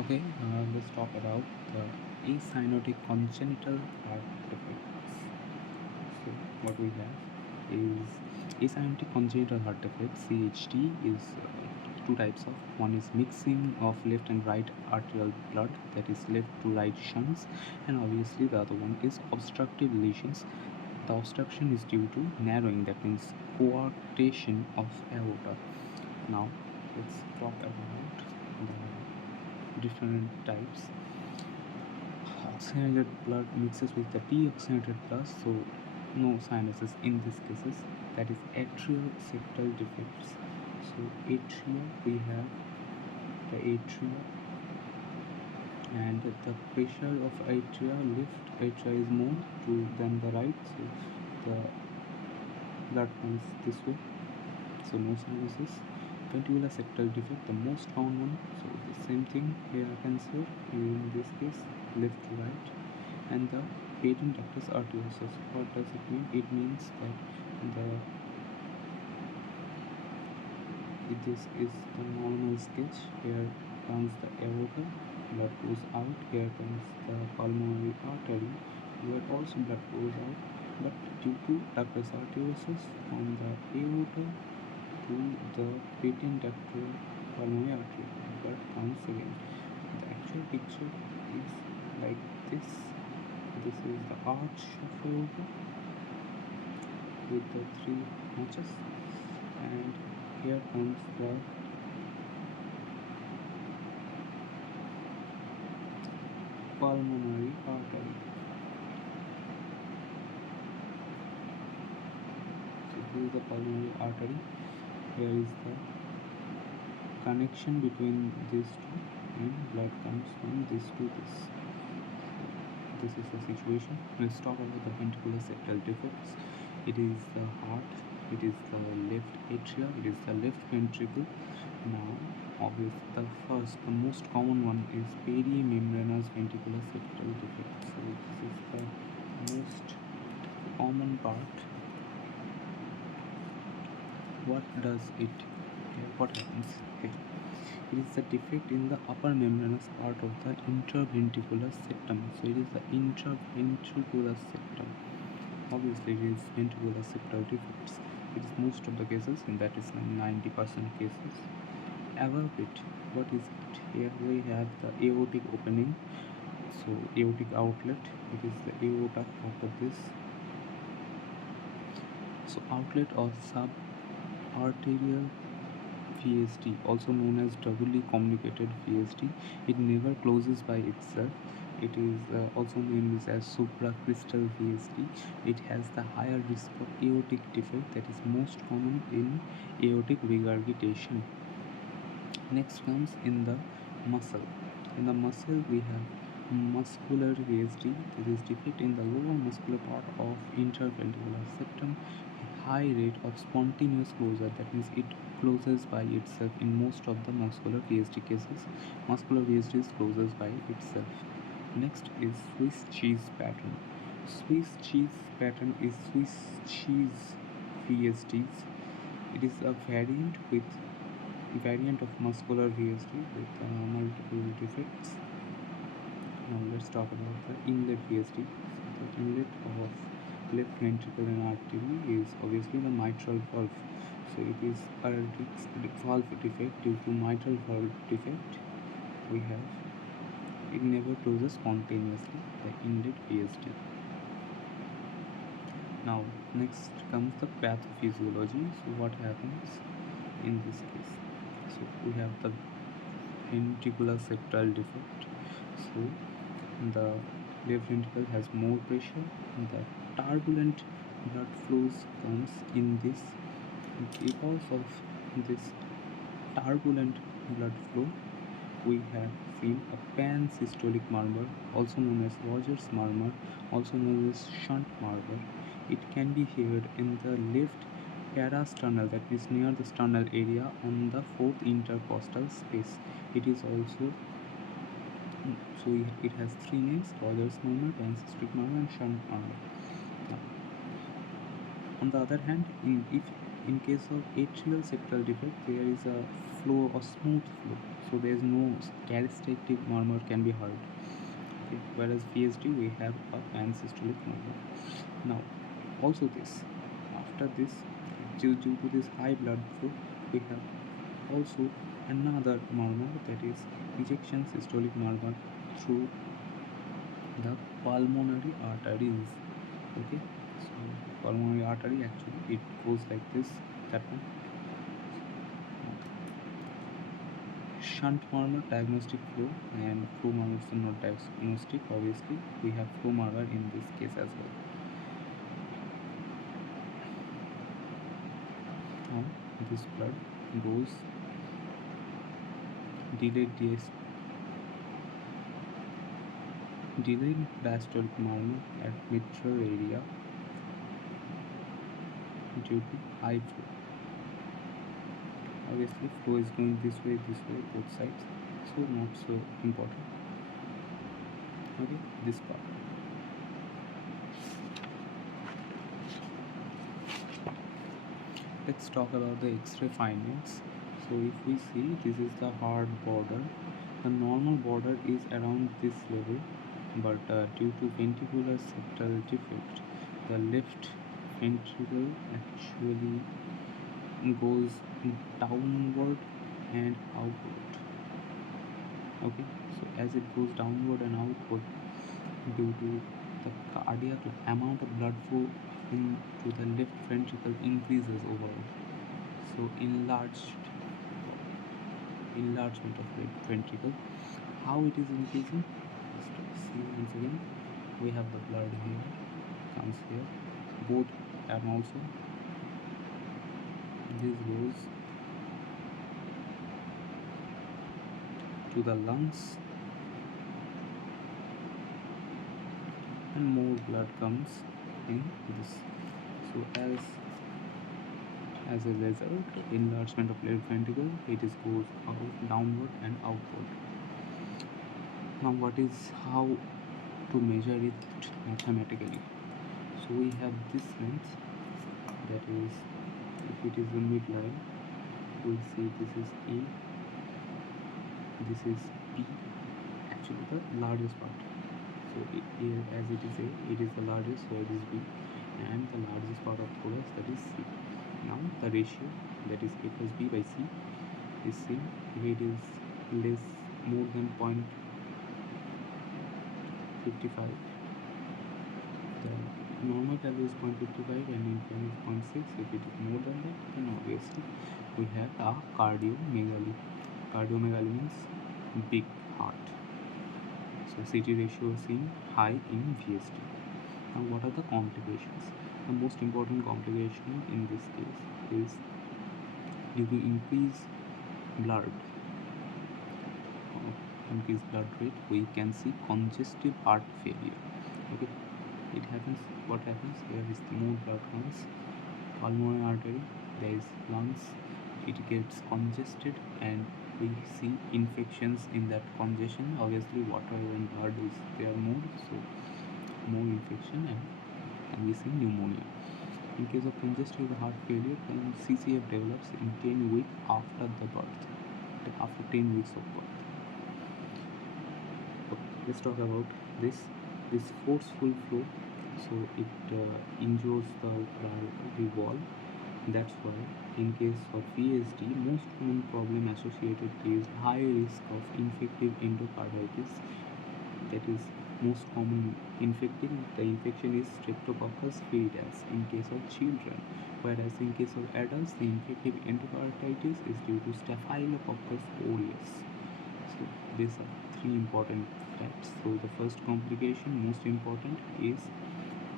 Okay, let's talk about the acyanotic congenital heart defects. So, what we have is acyanotic congenital heart defect (CHD) is two types of. One is mixing of left and right arterial blood, that is left to right shunts, and obviously the other one is obstructive lesions. The obstruction is due to narrowing, that means coarctation of aorta. Now, let's talk about the different types. Oxygenated blood mixes with the deoxygenated blood, so no sinuses in these cases. That is atrial septal defects. So atria, we have the atria, and the pressure of atria, left atria is more than the right, so the blood comes this way. So no sinuses. Ventricular septal defect, the most common one. So the same thing here I can say in this case, left to right. And the patent ductus arteriosus. What does it mean? It means that this is the normal sketch. Here comes the aorta, blood goes out. Here comes the pulmonary artery, where also blood goes out. But due to ductus arteriosus, from the aorta to the patent ductal pulmonary artery, blood comes again. The actual picture is like this. This is the arch of aorta with the three notches, and here comes the pulmonary artery. So this is the pulmonary artery. Here is the connection between these two, and blood comes from this to this. This is the situation. Let's talk about the ventricular septal defects. It is the heart, it is the left atria, it is the left ventricle. Now, obviously, the most common one is perimembranous ventricular septal defect. So this is the most common part. What does it? What happens here? It is the defect in the upper membranous part of the interventricular septum. So it is the interventricular septum. Obviously, it is ventricular septal defects. It is most of the cases, and that is 90% cases. Above it, what is it? Here we have the aortic opening. So aortic outlet. It is the aorta out of this. So outlet or subarterial VSD, also known as doubly communicated VSD. It never closes by itself. It is also known as supracrystal VSD. It has the higher risk of aortic defect, that is most common in aortic regurgitation. Next comes in the muscle. In the muscle, we have muscular VSD, that is defect in the lower muscular part of interventricular septum. High rate of spontaneous closure, that means it closes by itself. In most of the muscular VSD cases, muscular VSD closes by itself. Next is Swiss cheese pattern. Swiss cheese pattern is Swiss cheese VSDs. It is a variant of muscular VSD with multiple defects. Now let's talk about the inlet VSD. So the inlet of left ventricle and artery is obviously the mitral valve. So it is a valve defect. Due to mitral valve defect, we have it never closes spontaneously, the inlet VSD. Now next comes the pathophysiology. So what happens in this case? So we have the ventricular septal defect. So the left ventricle has more pressure, and the turbulent blood flows comes in this. Because of this turbulent blood flow, we have seen a pan-systolic murmur, also known as Rogers murmur, also known as shunt murmur. It can be heard in the left parasternal, that is near the sternal area on the fourth intercostal space. It is also, so it has three names: Rogers murmur, pan-systolic murmur, and shunt murmur. Now, on the other hand, if in case of atrial septal defect, there is a flow or smooth flow. so there is no characteristic murmur can be heard. Okay. Whereas VSD we have a pansystolic murmur. Now also this, after this, due to this high blood flow, we have also another murmur, that is ejection systolic murmur through the pulmonary arteries. Okay, so pulmonary artery actually it goes like this, that one. Shunt murmur, diagnostic flow, and flow murmurs are not diagnostic. Obviously, we have flow murmur in this case as well. Now, this blood goes delayed diastolic murmur at mitral area due to high flow. Obviously, flow is going this way, both sides, so not so important. Okay, this part. Let's talk about the X-ray findings. So if we see, this is the hard border. The normal border is around this level, but due to ventricular septal defect, the left ventricle actually goes downward and outward. Okay, so as it goes downward and outward, due to the cardiac amount of blood flow into the left ventricle increases overall. So enlargement of left ventricle. How it is increasing? Let's see once again. We have the blood here, comes here, both, and also this goes to the lungs, and more blood comes in this. So as a result, enlargement of left ventricle, it is goes out, downward and outward. Now what is how to measure it mathematically? So we have this length, that is, if it is the midline, we see this is A, this is B, actually the largest part. So here, as it is A, it is the largest, so it is B, and the largest part of thorax, that is C. Now the ratio, that is A plus B by C, is same. If it is more than 0.55, the normal value is 0.55 and infant is 0.6. If it is more than that, then obviously we have a cardiomegaly. Cardiomegaly means big heart. So CT ratio is seen high in VSD. Now what are the complications? The most important complication in this case is due to increased blood rate, we can see congestive heart failure. Okay, it happens. What happens here is more blood comes pulmonary artery, there is lungs, it gets congested, and we see infections in that congestion. Obviously, water and blood is there more, so more infection, and we see pneumonia. In case of congestive heart failure, then CCF develops in 10 weeks after the birth, after 10 weeks of birth. Okay, let's talk about this forceful flow. So it injures the wall. That's why in case of VSD, most common problem associated is high risk of infective endocarditis. That is most common infecting. The infection is Streptococcus viridis in case of children, whereas in case of adults, the infective endocarditis is due to Staphylococcus aureus. So these are three important facts. So the first complication, most important, is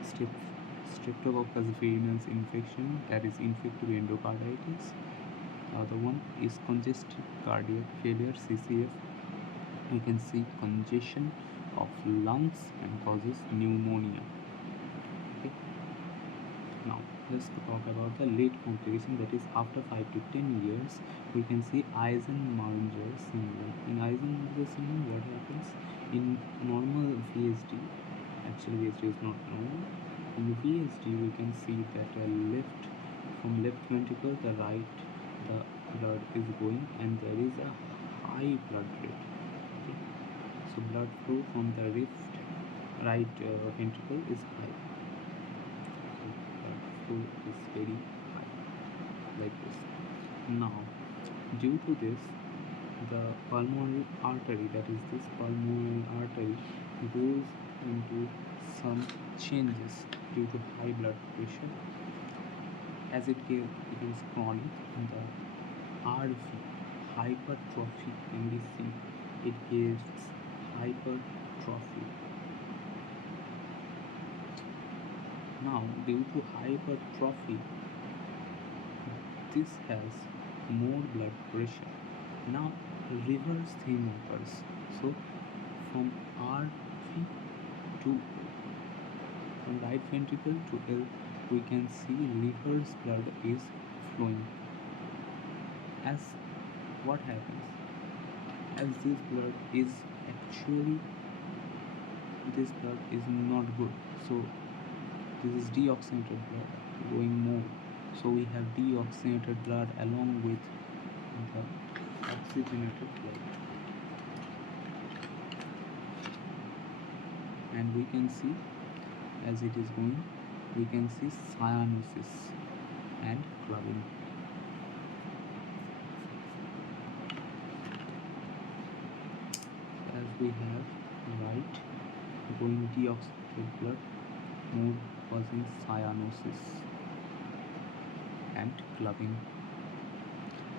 Streptococcus viridis infection, that is infective endocarditis. The other one is congestive cardiac failure, CCF. You can see congestion of lungs and causes pneumonia. Okay. Now let's talk about the late complication, that is after 5 to 10 years. We can see Eisenmenger syndrome. In Eisenmenger syndrome, what happens in normal VSD? Actually, VSD is not normal. In VSD, we can see that from left ventricle, the blood is going, and there is a high blood rate. Okay. So blood flow from the right ventricle is high. So blood flow is very high, like this. Now, due to this, the pulmonary artery, that is this pulmonary artery, goes into some changes due to high blood pressure. As becomes chronic, the RV, hypertrophy, can be seen. It gets hypertrophy. Now, due to hypertrophy, this has more blood pressure. Now, reverse thing occurs. So, from RV to from right ventricle to L, we can see reverse blood is flowing. As what happens? As this blood is actually this blood is not good, so this is deoxygenated blood going more, so we have deoxygenated blood along with the oxygenated blood, and we can see as it is going, we can see cyanosis and clubbing. As we have right going deoxygenated blood more causing cyanosis and clubbing.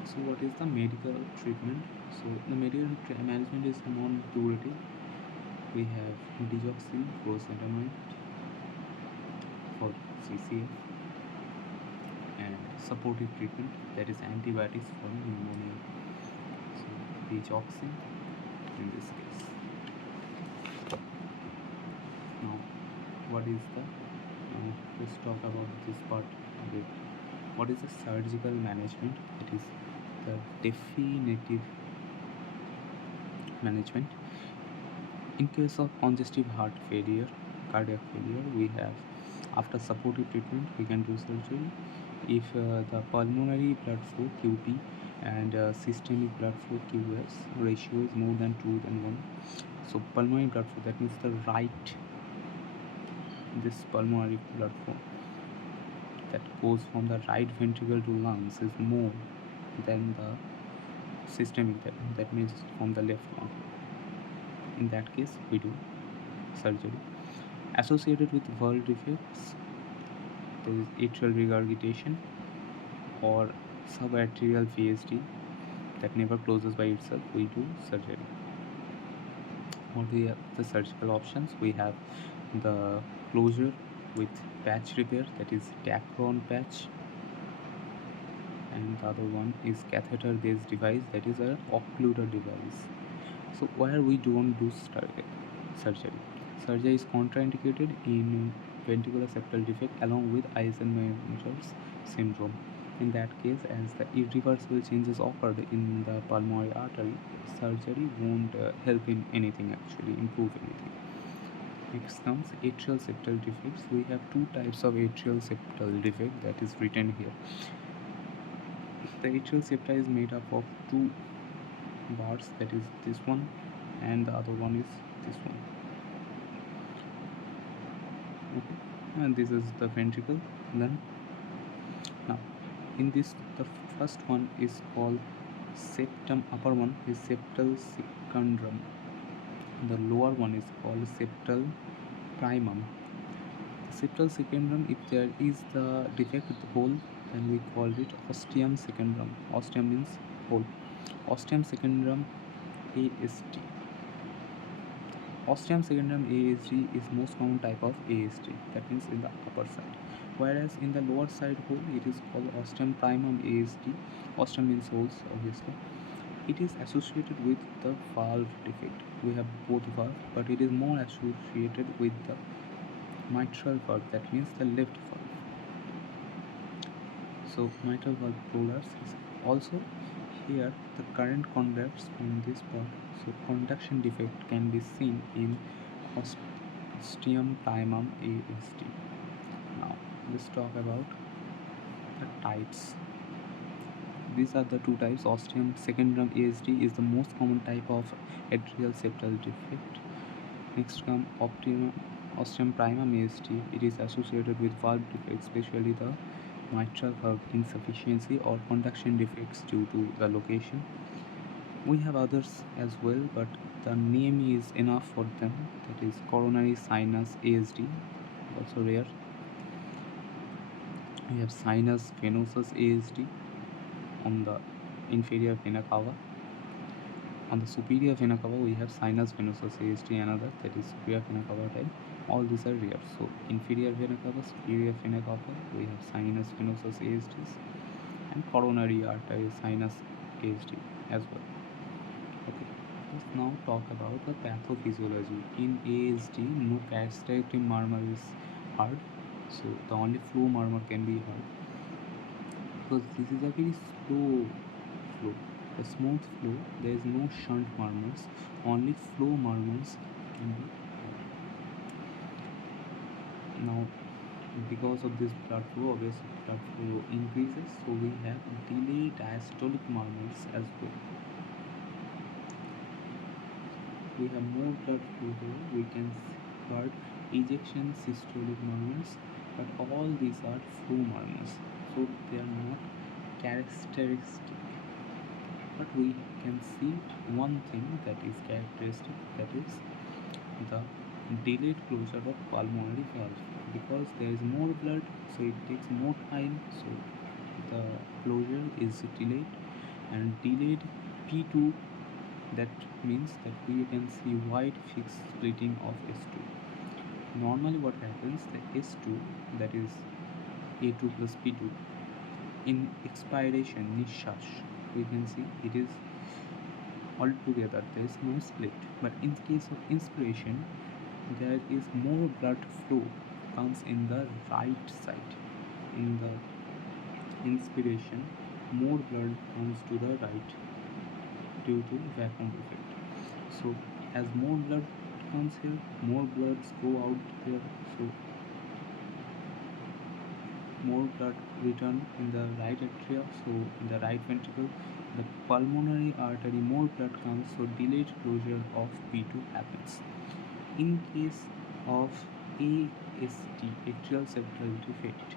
So what is the medical treatment? So the medical management is non-curative. We have deoxyfurosemide for CCF and supportive treatment, that is antibiotics for pneumonia. So digoxin in this case. Now what is the let's talk about this part a bit. What is the surgical management? It is the definitive management. In case of congestive heart failure, cardiac failure, we have, after supportive treatment, we can do surgery. If the pulmonary blood flow QP and systemic blood flow QS ratio is more than 2 than 1, so pulmonary blood flow, that means the right, this pulmonary blood flow that goes from the right ventricle to lungs is more than the systemic, that means from the left lung. In that case, we do surgery. Associated with valve defects, there is atrial regurgitation or subarterial VSD that never closes by itself, we do surgery. What we have the surgical options? We have the closure with patch repair, that is Dacron patch, and the other one is catheter based device, that is a occluder device. So where we don't do surgery. Surgery is contraindicated in ventricular septal defect along with Eisenmenger syndrome. In that case, as the irreversible changes occurred in the pulmonary artery, surgery won't help in anything, actually improve anything. Next comes atrial septal defects. We have two types of atrial septal defect that is written here. The atrial septa is made up of two bars, that is this one and the other one is this one. Okay, and this is the ventricle. Then now in this, the first one is called septum, upper one is septal secundum, the lower one is called septal primum. Septal secundum, if there is the defect with the hole, then we call it ostium secundum. Ostium means hole. Ostium secundum AST. Ostium secundum ASD is most common type of ASD, that means in the upper side. Whereas in the lower side hole, it is called ostium primum ASD. Ostium means holes, obviously. It is associated with the valve defect. We have both valve, but it is more associated with the mitral valve, that means the left valve. So mitral valve prolapse is also here the current conducts from this part, so conduction defect can be seen in ostium primum ASD. Now let's talk about the types. these are the two types. Ostium secundum ASD is the most common type of atrial septal defect. Next come ostium primum ASD. It is associated with valve defects, especially the mitral valve insufficiency or conduction defects due to the location. We have others as well, but the name is enough for them. That is coronary sinus ASD, also rare. We have sinus venosus ASD on the inferior vena cava. On the superior vena cava, we have sinus venosus ASD, another, that is superior vena cava type. All these are rare. So inferior vena cava, superior vena cava, we have sinus venosus ASDs, and coronary artery sinus ASD as well. Okay, let's now talk about the pathophysiology. In ASD, no characteristic murmur is heard, so the only flow murmur can be heard because this is a very slow flow, a smooth flow. There is no shunt murmurs, only flow murmurs can be heard. Now, because of this blood flow, obviously blood flow increases, so we have delayed diastolic murmurs as well. We have more blood flow here, we can heard ejection systolic murmurs, but all these are flow murmurs, so they are not characteristic. But we can see one thing that is characteristic, that is the delayed closure of pulmonary valve. Because there is more blood, so it takes more time, so the closure is delayed. And delayed P2, that means that we can see wide fixed splitting of S2. Normally what happens, the S2, that is A2 plus P2, in expiration, nishash, we can see it is all together, there is no split. But in case of inspiration, there is more blood flow comes in the right side. In the inspiration, more blood comes to the right due to vacuum effect. So as more blood comes here, more bloods go out here, so more blood return in the right atria, so in the right ventricle, the pulmonary artery, more blood comes, so delayed closure of P2 happens. In case of ASD, atrial septal defect,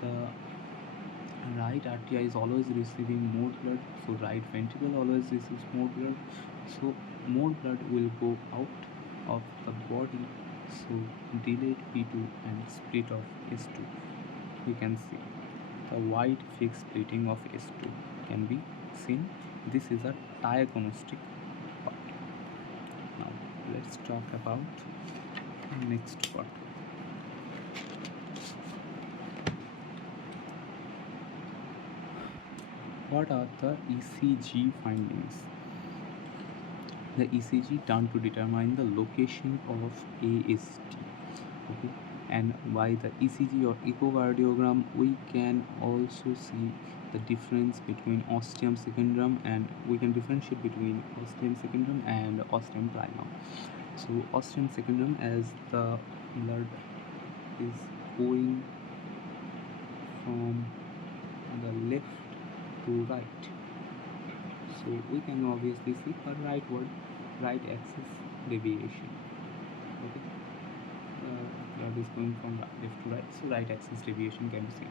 the right atria is always receiving more blood, so right ventricle always receives more blood, so more blood will go out of the body, so delayed P2 and split of S2. We can see the wide fixed splitting of S2 can be seen. This is a diagnostic part. Now let's talk about next part. What are the ECG findings? The ECG turned to determine the location of ASD. Okay, and by the ECG or echocardiogram, we can also see the difference between ostium secundum, and we can differentiate between ostium secundum and ostium primum. So ostium secundum, as the blood is going from the left to right, so we can obviously see a right axis deviation. Okay, blood is going from left to right, so right axis deviation can be seen.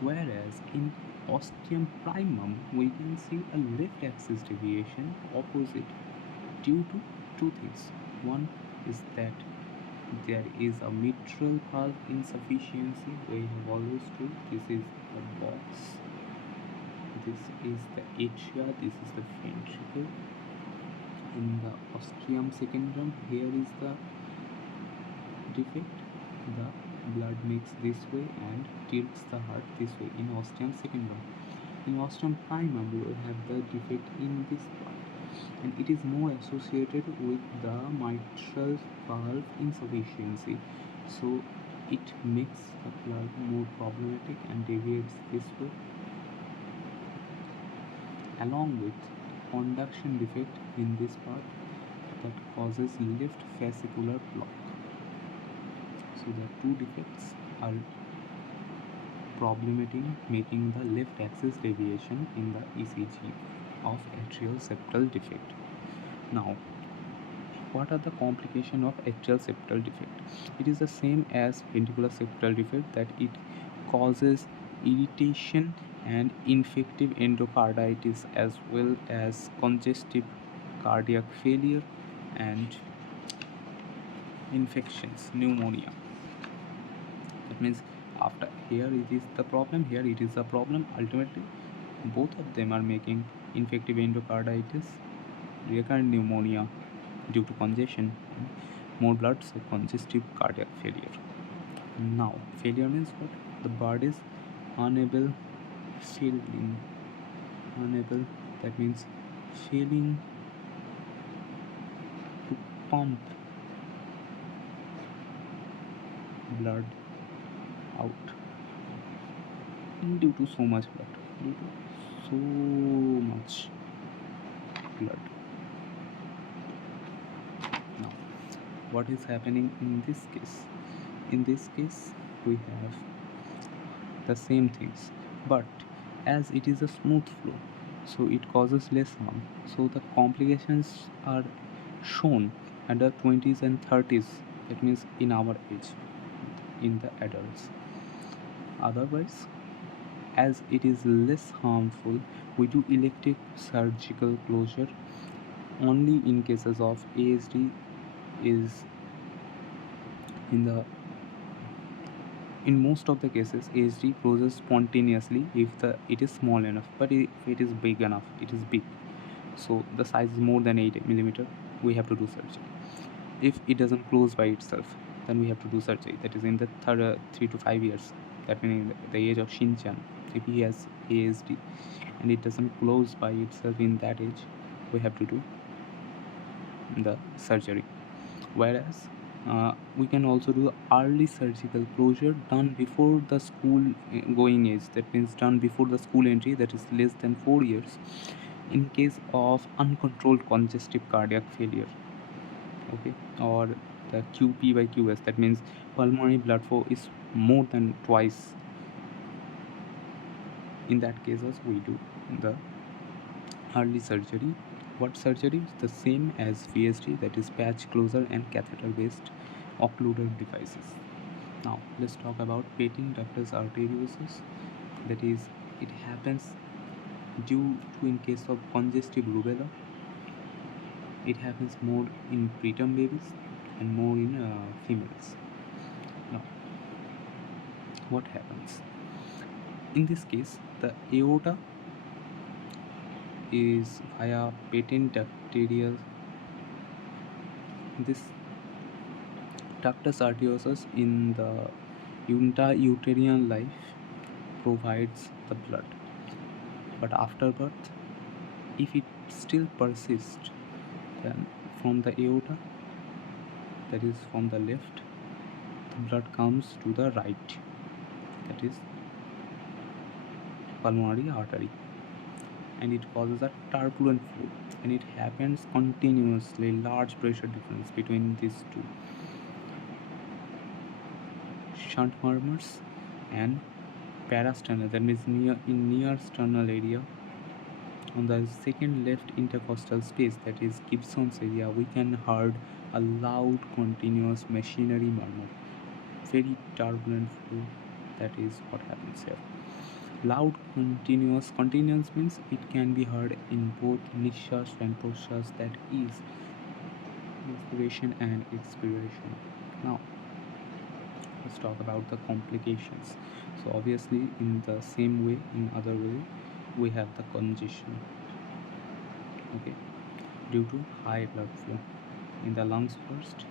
Whereas in ostium primum, we can see a left axis deviation opposite due to two things. One is that there is a mitral valve insufficiency. We have always told this is the box, this is the atria, this is the ventricle. In the ostium secundum, here is the defect, the blood makes this way and tilts the heart this way in ostium secundum. In ostium primum, we will have the defect in this part, and it is more associated with the mitral valve insufficiency, so it makes the blood more problematic and deviates this way, along with conduction defect in this part that causes left fascicular block. So the two defects are problematic, making the left axis deviation in the ECG of atrial septal defect. Now, what are the complications of atrial septal defect? It is the same as ventricular septal defect, that it causes irritation and infective endocarditis, as well as congestive cardiac failure and infections, pneumonia. That means after here it is the problem, here it is the problem. Ultimately, both of them are making infective endocarditis, recurrent pneumonia due to congestion, more blood, so congestive cardiac failure. Now, failure means what? The body is unable, unable, that means failing to pump blood out due to so much blood, due to so much blood. Now, what is happening in this case? In this case, we have the same things, but as it is a smooth flow, so it causes less harm. So the complications are shown under 20s and 30s, that means in our age, in the adults. Otherwise, as it is less harmful, we do elective surgical closure only in cases of ASD. Is in most of the cases, ASD closes spontaneously if it is small enough, but if it is big enough, it is big, so the size is more than 8 millimeter, we have to do surgery. If it doesn't close by itself, then we have to do surgery. That is in the 3 to 5 years, that means the age of Shinchan. If he has ASD and it doesn't close by itself in that age, we have to do the surgery. Whereas we can also do early surgical closure done before the school going age, that means done before the school entry, that is less than 4 years, in case of uncontrolled congestive cardiac failure, okay, or the QP by QS, that means pulmonary blood flow is more than twice. In that cases, we do the early surgery. What surgery? The same as VSD, that is patch closer and catheter based occluder devices. Now let's talk about patent ductus arteriosus, that is it happens due to, in case of congestive rubella, it happens more in preterm babies and more in females. Now, what happens? In this case, the aorta is via patent ductal. This ductus arteriosus in the intrauterine life provides the blood, but after birth, if it still persists, then from the aorta, that is from the left, the blood comes to the right, that is pulmonary artery, and it causes a turbulent flow, and it happens continuously, large pressure difference between these two, shunt murmurs and parasternal, that means near sternal area. On the second left intercostal space, that is Gibson's area, we can heard a loud continuous machinery murmur, very turbulent flow. That is what happens here. Loud continuous means it can be heard in both nishas and proshas, that is inspiration and expiration. Now let's talk about the complications. So obviously, in the same way, in other way, we have the congestion, okay, due to high blood flow in the lungs first.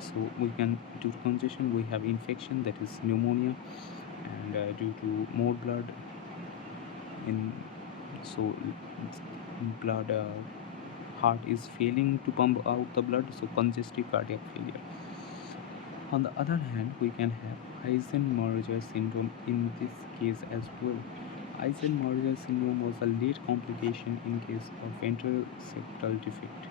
So we can, due to congestion, we have infection, that is pneumonia, and due to more blood in, so blood heart is failing to pump out the blood, so congestive cardiac failure. On the other hand, we can have Eisenmenger syndrome in this case as well. Eisenmenger syndrome was a late complication in case of ventral septal defect.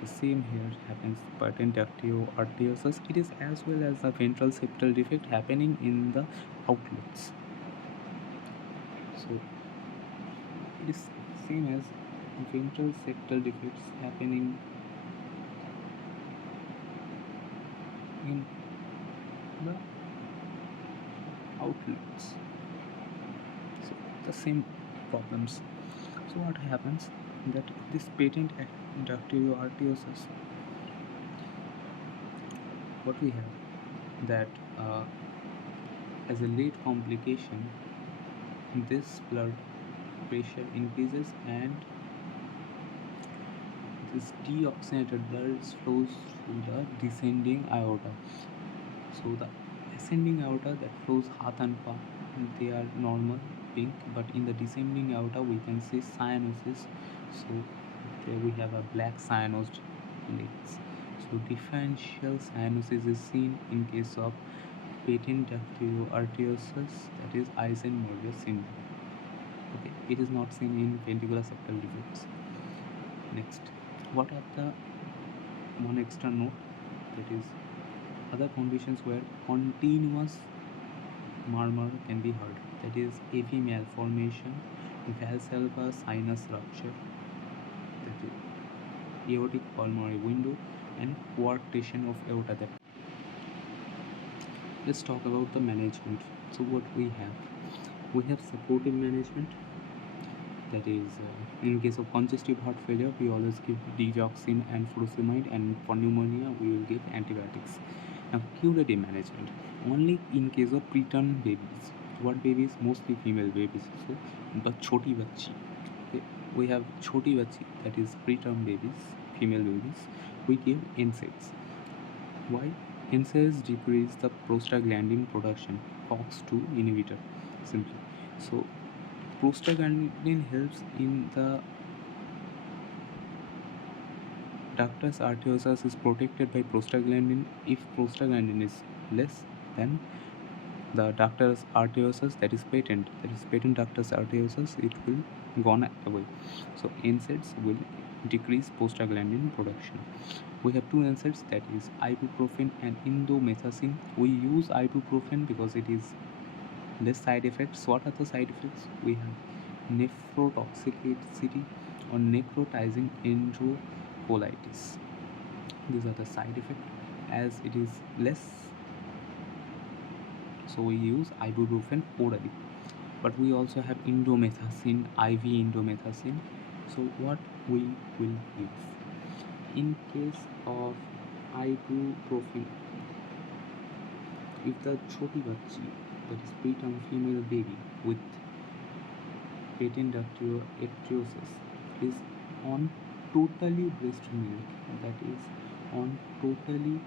The same here happens patent arteriosus. It is as well as the ventral septal defect happening in the outlets. So it is same as ventral septal defects happening in the outlets. So the same problems. So what happens that this patent arteriosus, what we have that as a late complication, this blood pressure increases and this deoxygenated blood flows through the descending aorta. So the ascending aorta that flows half and far, they are normal pink, but in the descending aorta we can see cyanosis. So there we have a black cyanosed legs. So differential cyanosis is seen in case of patent arteriosus, that is Eisenberg syndrome. Okay, it is not seen in ventricular septal defects. Next, what are the one extra note, that is other conditions where continuous murmur can be heard, that is AV malformation, Valsalva sinus rupture, that is aortic pulmonary window, and coarctation of aorta. That let's talk about the management. So what we have supportive management, that is in case of congestive heart failure we always give digoxin and furosemide, and for pneumonia we will give antibiotics. Now curative management only in case of preterm babies. What babies? Mostly female babies. So the choti bachchi, okay, we have choti bachchi, that is preterm babies, female babies, we give NSAIDs. Why? NSAIDs decrease the prostaglandin production, COX2 inhibitor simply. So prostaglandin helps in the ductus arteriosus is protected by prostaglandin. If prostaglandin is less, then the ductus arteriosus, that is patent ductus arteriosus, it will gone away. So NSAIDs will decrease prostaglandin production. We have two NSAIDs, that is ibuprofen and indomethacin. We use ibuprofen because it is less side effects. What are the side effects? We have nephrotoxicity or necrotizing enterocolitis. These are the side effects. As it is less, so we use ibuprofen orally. But we also have indomethacin, IV indomethacin. So what we will give in case of ibuprofen, if the choti bachchi, that is preterm female baby with patent arteriosus, is on totally breast milk, that is on totally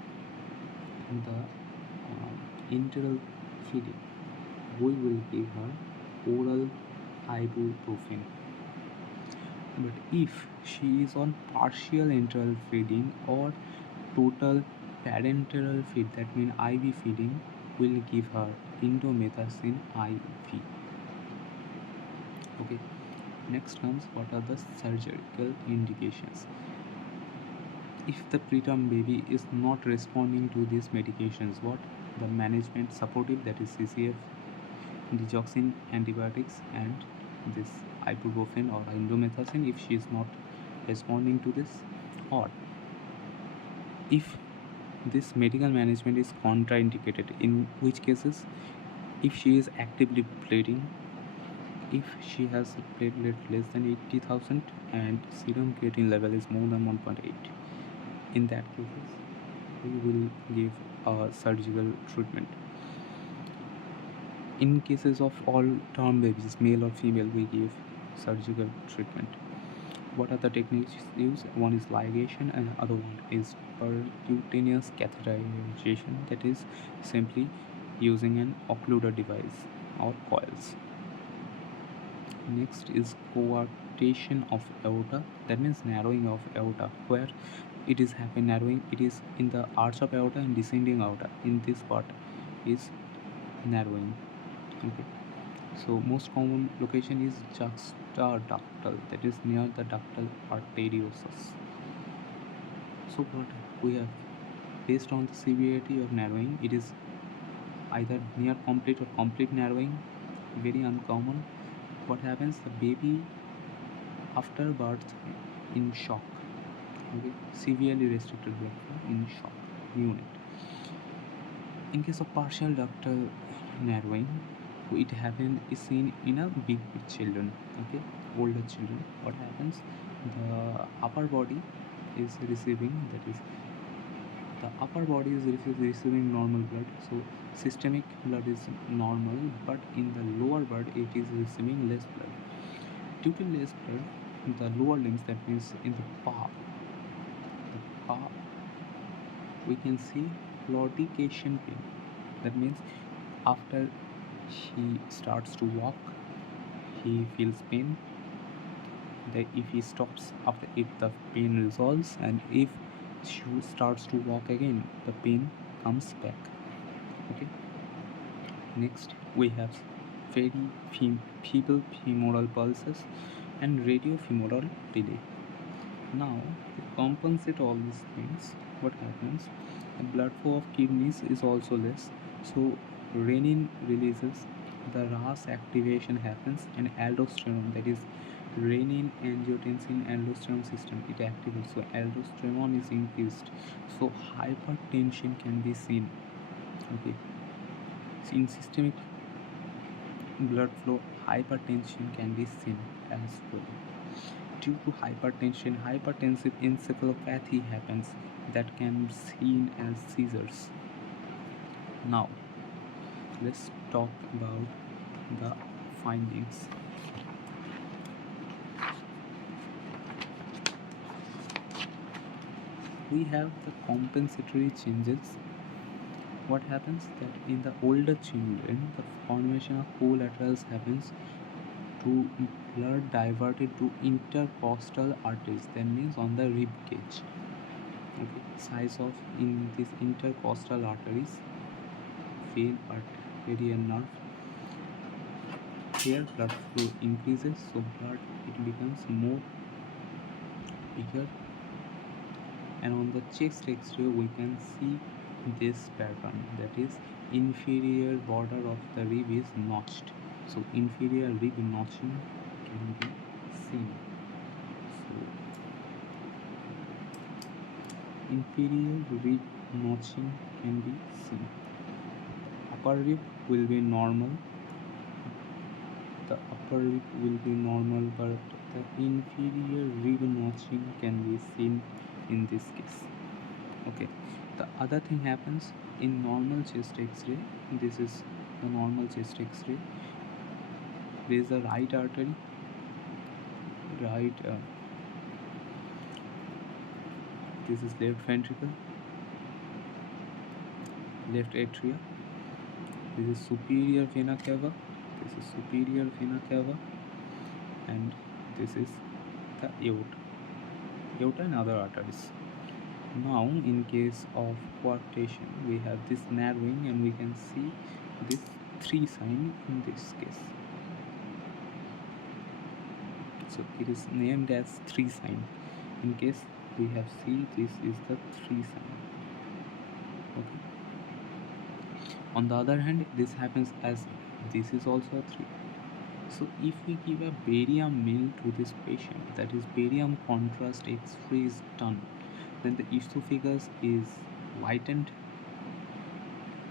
the enteral feeding, we will give her oral ibuprofen. But if she is on partial enteral feeding or total parenteral feed, that means IV feeding, we'll give her indomethacin IV. Okay, next comes what are the surgical indications. If the preterm baby is not responding to these medications, what the management supportive, that is CCF, digoxin, antibiotics, and this ibuprofen or indomethacin if she is not responding to this, or if this medical management is contraindicated, in which cases if she is actively bleeding, if she has platelet less than 80,000 and serum creatine level is more than 1.8, in that cases we will give a surgical treatment. In cases of all term babies, male or female, we give surgical treatment. What are the techniques used? One is ligation and other one is percutaneous catheterization, that is simply using an occluder device or coils. Next is coarctation of aorta, that means narrowing of aorta. Where it is happening narrowing, it is in the arch of aorta and descending aorta. In this part is narrowing. Okay, so most common location is juxtaductal, that is near the ductal arteriosus. So what we have, based on the severity of narrowing, it is either near complete or complete narrowing, very uncommon. What happens, the baby after birth in shock, okay, severely restricted blood flow in shock unit. In case of partial ductal narrowing, it happen is seen in a big children, okay, older children. What happens, the upper body is receiving, that is, the upper body is receiving normal blood, so systemic blood is normal, but in the lower body it is receiving less blood. Due to less blood in the lower limbs, that means in the paw we can see claudication pain. That means after he starts to walk, he feels pain. That if he stops after, if the pain resolves, and if she starts to walk again, the pain comes back. Okay. Next we have very feeble femoral pulses and radiofemoral delay. Now, to compensate all these things, what happens? The blood flow of kidneys is also less, so renin releases, the RAS activation happens, and aldosterone, that is renin, angiotensin, aldosterone system, it activates. So aldosterone is increased, so hypertension can be seen. Okay, so in systemic blood flow, hypertension can be seen as well. Due to hypertension, hypertensive encephalopathy happens, that can be seen as seizures. Now, let's talk about the findings. We have the compensatory changes. What happens, that in the older children, the formation of collaterals happens to blood diverted to intercostal arteries, that means on the rib cage. Okay, size of in these intercostal arteries, vein, arterial nerve, here blood flow increases, so blood it becomes more bigger, and on the chest x-ray we can see this pattern, that is inferior border of the rib is notched, so inferior rib notching can be seen. So inferior rib notching can be seen. Upper rib will be normal, the upper rib will be normal, but the inferior rib notching can be seen in this case. Okay, the other thing happens in normal chest x-ray. This is the normal chest x-ray. There is a right artery, right this is left ventricle, left atria, this is superior vena cava, this is superior vena cava, and this is the aorta and other arteries. Now in case of coarctation, we have this narrowing, and we can see this 3 sign in this case. So it is named as 3 sign. In case we have C, this is the 3 sign. Okay. On the other hand, this happens as this is also a 3. So if we give a barium meal to this patient, that is barium contrast X-ray is done, then the esophagus is whitened,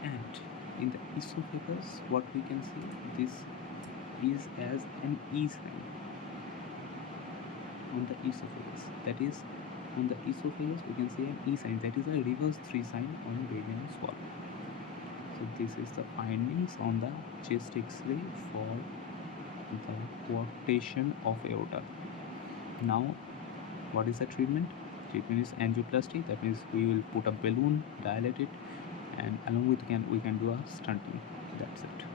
and in the esophagus what we can see, this is as an E sign on the esophagus, that is on the esophagus we can see an E sign, that is a reverse 3 sign on barium swab. So this is the findings on the chest X-ray for the coarctation of aorta. Now what is the treatment? Treatment is angioplasty, that means we will put a balloon, dilate it, and along with we can do a stenting. That's it.